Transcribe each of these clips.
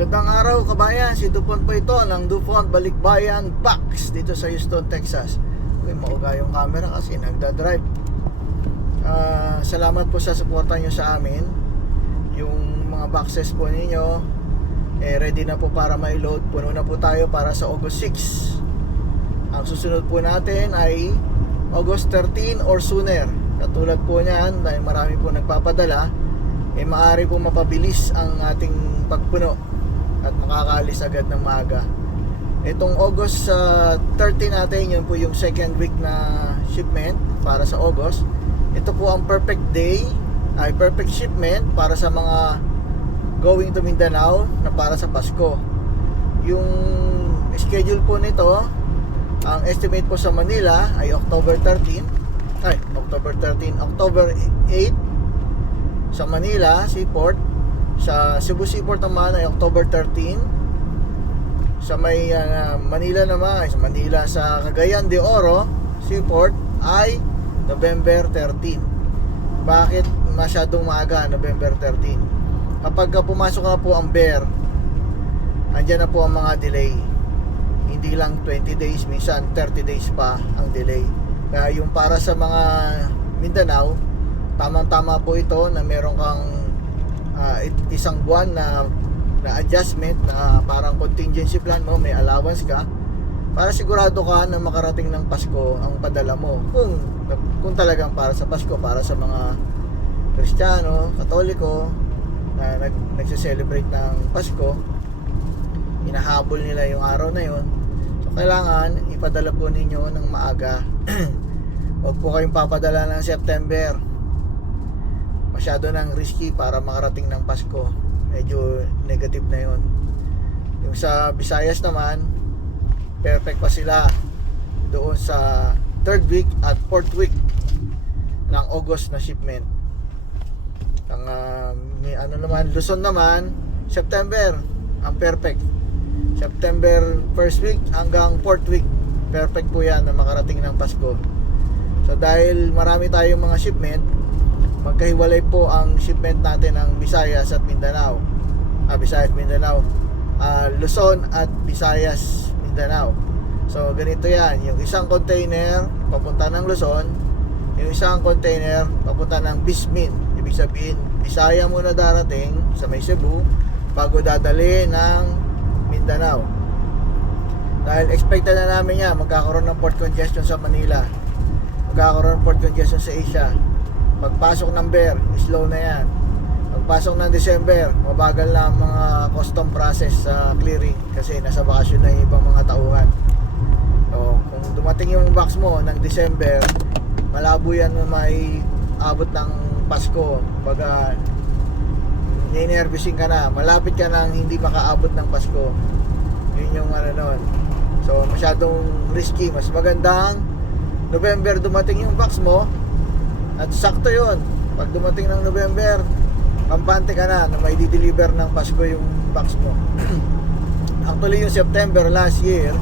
Magandang araw kabayan, si Dupont po ito ng Dupont Balikbayan Box dito sa Houston, Texas. Uy, mauga yung camera kasi nagdadrive. Salamat po sa suporta nyo sa amin. Yung mga boxes po ninyo ready na po para mai-load. Puno na po tayo para sa August 6. Ang susunod po natin ay August 13 or sooner. Katulad po niyan, dahil marami po nagpapadala, maaari po mapabilis ang ating pagpuno at makakaalis agad ng maaga. Itong August 13 natin, yun po yung second week na shipment para sa August. Ito po ang perfect day, ay perfect shipment para sa mga going to Mindanao na para sa Pasko. Yung schedule po nito, ang estimate po sa Manila ay October 8 sa Manila Seaport. Sa Cebu Seaport naman ay October 13. Sa may Manila naman, sa Manila sa Cagayan de Oro Seaport ay November 13. Bakit masyadong maaga November 13? Kapag pumasok na po ang bear, andyan na po ang mga delay. Hindi lang 20 days, minsan 30 days pa ang delay. Kaya yung para sa mga Mindanao, tamang-tama po ito na meron kang isang buwan na adjustment, na parang contingency plan mo, may allowance ka para sigurado ka na makarating ng Pasko ang padala mo, kung talagang para sa Pasko, para sa mga Kristiyano, Katoliko na nagse-celebrate ng Pasko, hinahabol nila yung araw na yon. So kailangan ipadala po ninyo ng maaga. Huwag po kayong papadala ng September, masyado nang risky para makarating ng Pasko. Medyo negative na yon. Yung sa Visayas naman, perfect pa sila doon sa 3rd week at 4th week ng August na shipment. Ang Luzon naman, September ang perfect. September 1st week hanggang 4th week, perfect po yan na makarating ng Pasko. So dahil marami tayong mga shipment, magkahiwalay po ang shipment natin ng Visayas at Mindanao. Luzon at Visayas, Mindanao. So ganito yan, yung isang container papunta ng Luzon, yung isang container papunta ng Bismin. Ibig sabihin, Bisaya muna darating sa may Cebu bago dadali ng Mindanao. Dahil expected na namin yan, magkakaroon ng port congestion sa Manila, magkakaroon ng port congestion sa Asia. Pagpasok ng bear, slow na yan. Pagpasok ng December, mabagal na ang mga custom process sa clearing kasi nasa bakasyon na yung ibang mga tauhan. So, kung dumating yung box mo ng December, malabo yan na may abot ng Pasko. Baga, ninervousin ka na, malapit ka nang hindi makaabot ng Pasko. Yun yung nun. So, masyadong risky. Mas magandang November dumating yung box mo. At sakto yun, pag dumating ng November, kampante ka na may di-deliver ng Pasko yung box mo. Actually yung September last year,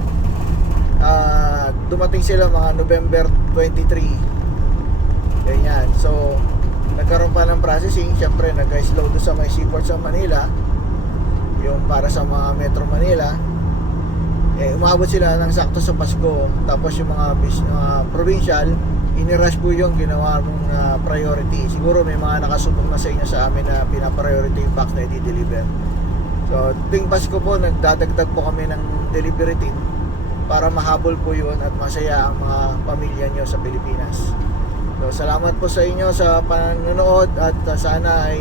dumating sila mga November 23. Ganyan. So nagkaroon pa ng processing. Syempre nag-slow doon sa may seaport sa Manila, yung para sa mga Metro Manila, umabot sila ng sakto sa Pasko. Tapos yung mga provincial, inirush po yung ginawa mong priority. Siguro may mga nakasubok na sa inyo sa amin na pinapriority yung box na i-deliver. So tuwing Pasko po, nagdadagdag po kami ng delivery team para mahabol po yun at masaya ang mga pamilya nyo sa Pilipinas. So salamat po sa inyo sa panonood at sana ay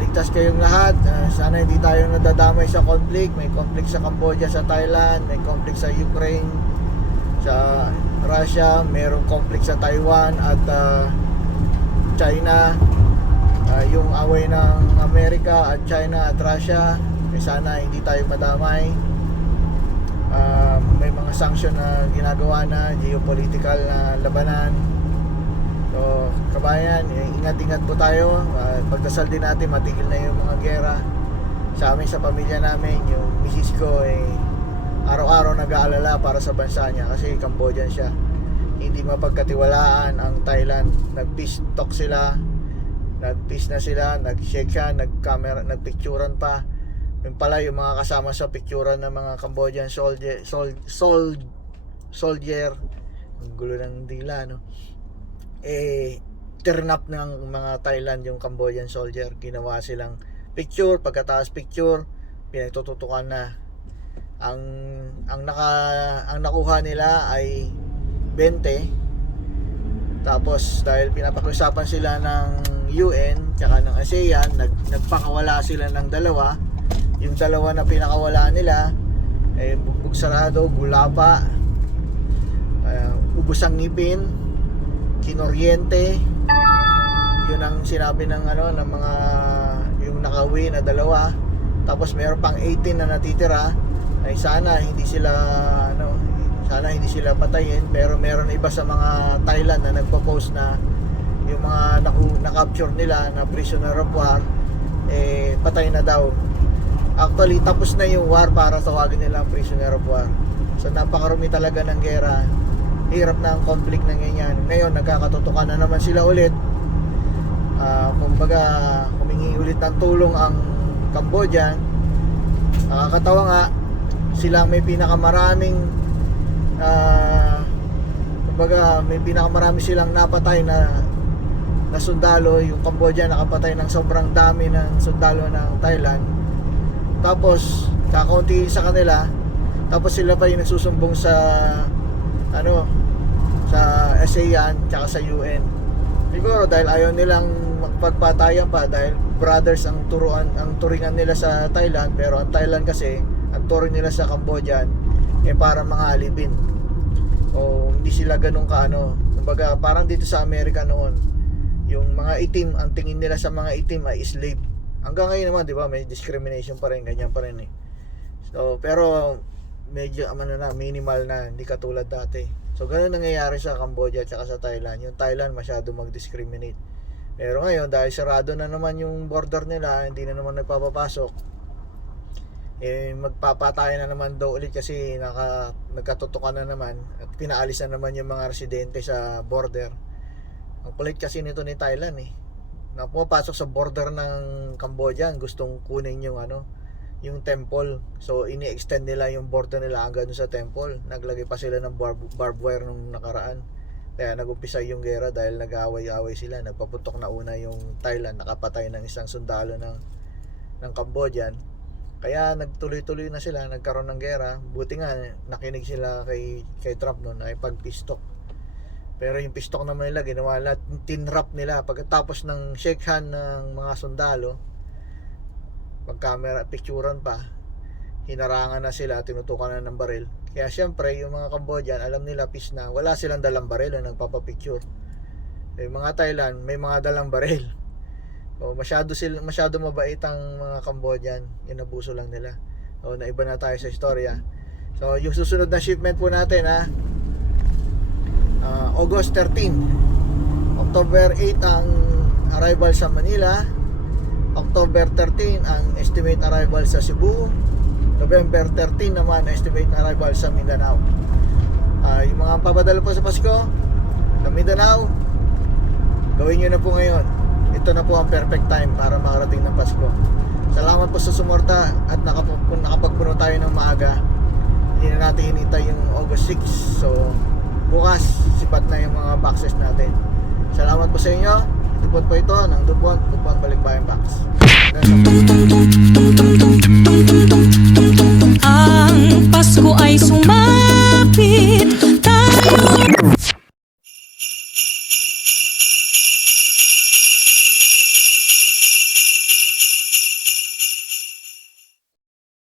ligtas kayong lahat. Sana hindi tayo nadadamay sa conflict. May conflict sa Cambodia, sa Thailand, may conflict sa Ukraine, sa Russia, mayroong conflict sa Taiwan at China. Yung away ng Amerika at China at Russia, sana hindi tayo madamay. May mga sanction na ginagawa na, geopolitical na labanan. So kabayan, ingat-ingat po tayo. Pagdasal din natin matigil na yung mga gera. Sa amin, sa pamilya namin, yung misis ko araw-araw nag-aalala para sa bansa niya kasi Cambodian siya. Hindi mapagkatiwalaan ang Thailand. Nag-peace talk sila, nag-peace na sila, nag-shake siya, nag-camera, nag-picturean pa. Yung pala yung mga kasama sa picturean ng mga Cambodian soldier, ang gulo ng dila, no? Tirnap ng mga Thailand yung Cambodian soldier. Ginawa silang picture, pagkatapos picture pinagtututukan na. Ang nakuha nila ay 20. Tapos dahil pinapakiusapan sila ng UN tsaka ng ASEAN, nagpakawala sila ng dalawa. Yung dalawa na pinakawala nila bugbog sarado, gulapa, ubos ang ngipin, kinoryente. Yun ang sinabi ng ng mga yung nakauwi na dalawa. Tapos meron pang 18 na natitira. Ay sana hindi sila patayin, pero meron iba sa mga Thailand na nagpo-post na yung mga na-capture nila na prisoner of war patay na daw. Actually tapos na yung war para tawagin nila prisoner of war. So napakarumi talaga ng gera. Hirap na ang conflict ng ganyan. Ngayon nagkakatutukan na naman sila ulit. Kumbaga humingi ulit ng tulong ang Cambodia. Nakakatawa nga, sila may pinakamaraming may pinakamarami silang napatay na sundalo. Yung Cambodia nakapatay ng sobrang dami ng sundalo ng Thailand. Tapos kakaunti sa kanila, tapos sila pa yung nagsusumbong sa sa ASEAN tsaka sa UN. Siguro dahil ayaw nilang magpagpatayan pa, dahil brothers ang turingan nila sa Thailand, pero ang Thailand kasi ang turing nila sa Cambodia para mga alipin. O hindi sila ganun kumbaga parang dito sa Amerika noon, yung mga itim, ang tingin nila sa mga itim ay slave. Hanggang ngayon naman, di ba, may discrimination pa rin, ganyan pa rin eh. So, pero medyo minimal na, hindi katulad dati. So, ganun nangyayari sa Cambodia at sa Thailand. Yung Thailand masyado mag-discriminate. Pero ngayon, dahil sarado na naman yung border nila, hindi na naman nagpapapasok, magpapatayan na naman daw ulit kasi nagkatutukan na naman at pinaalis na naman yung mga residente sa border. Ang kulit kasi nito ni Thailand na pumapasok sa border ng Cambodia, gustong kunin yung yung temple. So ini-extend nila yung border nila hanggang sa temple. Naglagay pa sila ng barbed wire nung nakaraan. Kaya nagumpisa yung gera dahil nag-aaway-aaway sila. Nagpaputok na una yung Thailand, nakapatay ng isang sundalo ng Cambodian. Kaya nagtuloy-tuloy na sila, nagkaroon ng gera. Buti nga nakinig sila kay Trump noon ay pag-pistok. Pero yung pistok naman nila ginawa lahat, tinrap nila pagkatapos ng shake hand ng mga sundalo. Pag-camera, picturean pa, hinarangan na sila, tinutukan na ng baril. Kaya syempre yung mga Cambodian alam nila peace na, wala silang dalang baril na nagpapapicture. Yung mga Thailand may mga dalang baril. O masyado mabait ang mga Cambodian, inabuso lang nila. O naiba na tayo sa istorya. So yung susunod na shipment po natin August 13, October 8 ang arrival sa Manila, October 13 ang estimate arrival sa Cebu, November 13 naman estimate arrival sa Mindanao. Yung mga papadala po sa Pasko sa Mindanao, gawin nyo na po ngayon. Ito na po ang perfect time para makarating ng Pasko. Salamat po sa suporta at nakapagpuno tayo ng maaga. Hindi na natin hinintay yung August 6. So bukas sipat na yung mga boxes natin. Salamat po sa inyo. Dupont po ito ng Dupont Balikbayan Box. Ang Pasko ay sumay.